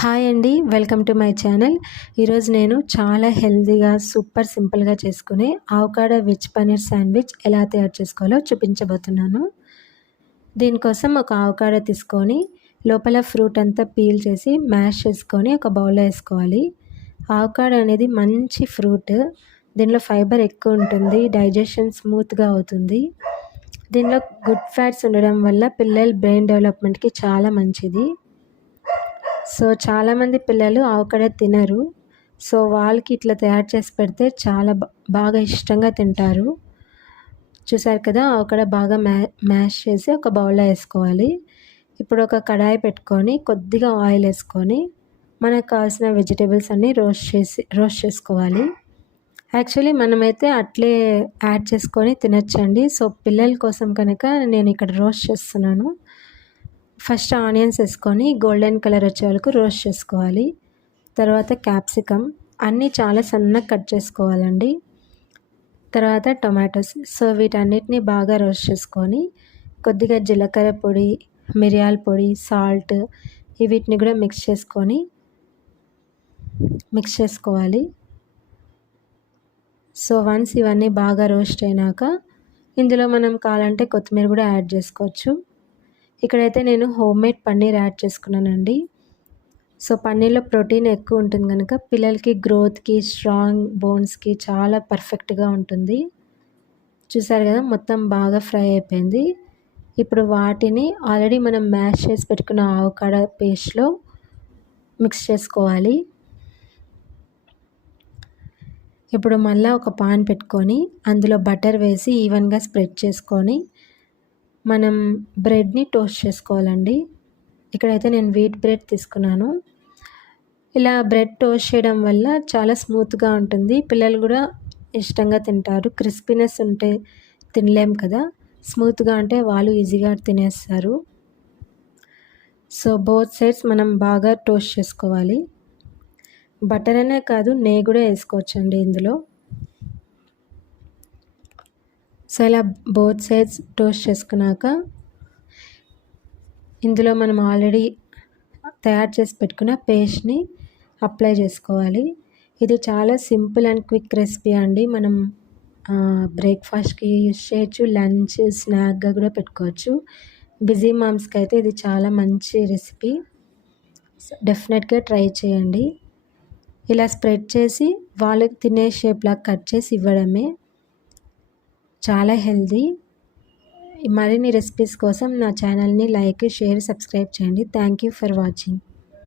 Hi అండి, welcome to my channel. ఈరోజు నేను చాలా హెల్తీగా సూపర్ సింపుల్గా చేసుకునే అవకాడో వెజ్ పన్నీర్ శాండ్విచ్ ఎలా తయారు చేసుకోవాలో చూపించబోతున్నాను. దీనికోసం ఒక అవకాడో తీసుకొని లోపల ఫ్రూట్ అంతా పీల్ చేసి మ్యాష్ చేసుకొని ఒక బౌల్లో వేసుకోవాలి. అవకాడో అనేది మంచి ఫ్రూట్, దీనిలో ఫైబర్ ఎక్కువ ఉంటుంది, డైజెషన్ స్మూత్గా అవుతుంది. దీనిలో గుడ్ ఫ్యాట్స్ ఉండడం వల్ల పిల్లల బ్రెయిన్ డెవలప్మెంట్కి చాలా మంచిది. సో చాలామంది పిల్లలు అవకాడో తినరు. సో వాళ్ళకి ఇట్లా తయారు చేసి పెడితే చాలా బాగా ఇష్టంగా తింటారు. చూసారు కదా, అవకాడో బాగా మ్యాష్ చేసి ఒక బౌల్లో వేసుకోవాలి. ఇప్పుడు ఒక కడాయి పెట్టుకొని కొద్దిగా ఆయిల్ వేసుకొని మనకు కావాల్సిన వెజిటేబుల్స్ అన్నీ రోస్ట్ చేసుకోవాలి. యాక్చువల్లీ మనమైతే అట్లే యాడ్ చేసుకొని తినచ్చండి. సో పిల్లల కోసం కనుక నేను ఇక్కడ రోస్ట్ చేస్తున్నాను. ఫస్ట్ ఆనియన్స్ వేసుకొని గోల్డెన్ కలర్ వచ్చే వరకు రోస్ట్ చేసుకోవాలి. తర్వాత క్యాప్సికమ్ అన్నీ చాలా సన్నగా కట్ చేసుకోవాలండి. తర్వాత టొమాటోస్. సో వీటన్నిటిని బాగా రోస్ట్ చేసుకొని కొద్దిగా జీలకర్ర పొడి, మిరియాల పొడి, సాల్ట్ వీటిని కూడా మిక్స్ చేసుకోవాలి. సో వన్స్ ఇవన్నీ బాగా రోస్ట్ అయినాక ఇందులో మనం కావాలంటే కొత్తిమీర కూడా యాడ్ చేసుకోవచ్చు. ఇక్కడైతే నేను హోమ్మేడ్ పన్నీర్ యాడ్ చేసుకున్నానండి. సో పన్నీర్లో ప్రోటీన్ ఎక్కువ ఉంటుంది కనుక పిల్లలకి గ్రోత్కి, స్ట్రాంగ్ బోన్స్కి చాలా పర్ఫెక్ట్గా ఉంటుంది. చూసారు కదా, మొత్తం బాగా ఫ్రై అయిపోయింది. ఇప్పుడు వాటిని ఆల్రెడీ మనం మ్యాష్ చేసి పెట్టుకున్న అవకాడో పేస్ట్లో మిక్స్ చేసుకోవాలి. ఇప్పుడు మళ్ళీ ఒక పాన్ పెట్టుకొని అందులో బటర్ వేసి ఈవెన్గా స్ప్రెడ్ చేసుకొని మనం బ్రెడ్ని టోస్ట్ చేసుకోవాలండి. ఇక్కడైతే నేను వీట్ బ్రెడ్ తీసుకున్నాను. ఇలా బ్రెడ్ టోస్ట్ చేయడం వల్ల చాలా స్మూత్గా ఉంటుంది, పిల్లలు కూడా ఇష్టంగా తింటారు. క్రిస్పీనెస్ ఉంటే తినలేం కదా, స్మూత్గా అంటే వాళ్ళు ఈజీగా తినేస్తారు. సో బోత్ సైడ్స్ మనం బాగా టోస్ట్ చేసుకోవాలి. బటర్ అనే కాదు, నెయ్యి కూడా వేసుకోవచ్చండి ఇందులో. సో ఇలా బోత్ సైడ్స్ టోస్ట్ చేసుకున్నాక ఇందులో మనం ఆల్రెడీ తయారు చేసి పెట్టుకున్న పేస్ట్ని అప్లై చేసుకోవాలి. ఇది చాలా సింపుల్ అండ్ క్విక్ రెసిపీ అండి. మనం బ్రేక్ఫాస్ట్కి యూస్ చేయొచ్చు, లంచ్ స్నాక్గా కూడా పెట్టుకోవచ్చు. బిజీ మామ్స్కి అయితే ఇది చాలా మంచి రెసిపీ, డెఫినెట్గా ట్రై చేయండి. ఇలా స్ప్రెడ్ చేసి వాళ్ళకి తినే షేప్లా కట్ చేసి ఇవ్వడమే. చాలా హెల్దీ. మరిన్ని రెసిపీస్ కోసం నా ఛానల్ని లైక్, షేర్, సబ్స్క్రైబ్ చేయండి. Thank you for watching.